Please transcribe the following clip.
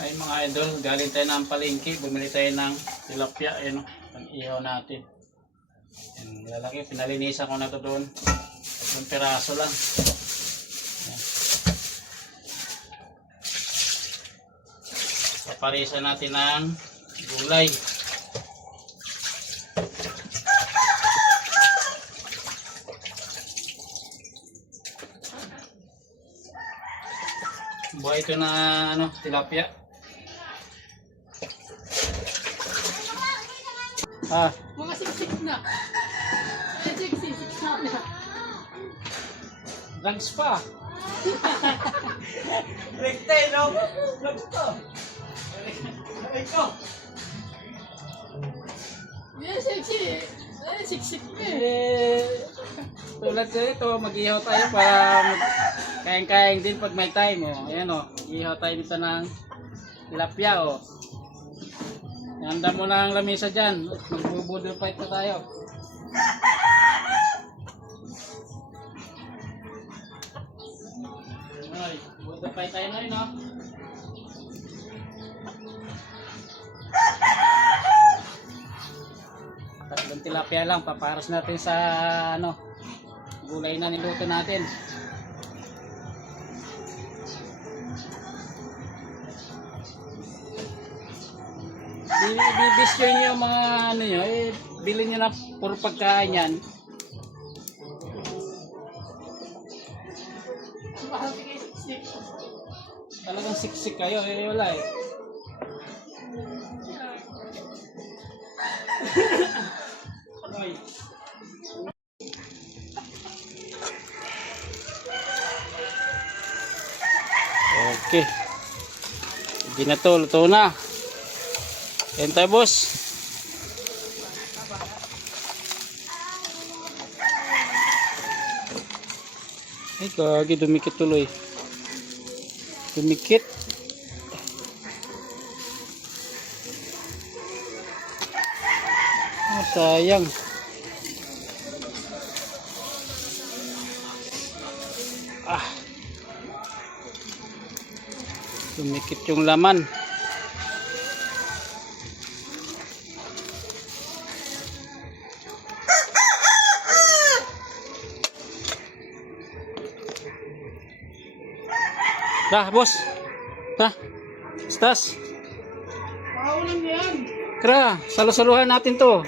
Ay mga idol, galing tayo ng palengke, bumili tayo ng tilapia, ayun o, pang-ihaw natin. Ayan, lalaki, pinalinisan ko na to doon. 3 piraso lang. Ayan. Paparisan natin ng gulay. Buhay ito na ano, tilapia. Mga siksik na. Siksik na. Drugs pa. Rekte, no? Drugs pa. Ito. Siksik. Siksik na. Tulad sa ito, mag-ihaw tayo para kain-kain din pag may time. Oh. Ayan o, ihaw tayo dito ng tilapia. Oh. Handa mo na ang lamesa dyan. Magbubudol fight pa tayo. Ay, budol fight tayo na yun, no? Tatlong tilapia lang, paparas natin sa ano, gulay na niluto natin. Bibisyo nyo yung mga ano nyo, bilhin nyo na puro pagkain yan. Talagang siksik kayo, wala eh. Okay. Hindi na to, luto na. Yan tayo, boss. Ay, kagi, dumikit tuloy. Dumikit. Oh, sayang. Dumikit yung laman. Dah, bos. Dah. Stas. Paulan yan. Kra, salu-saluhan natin to.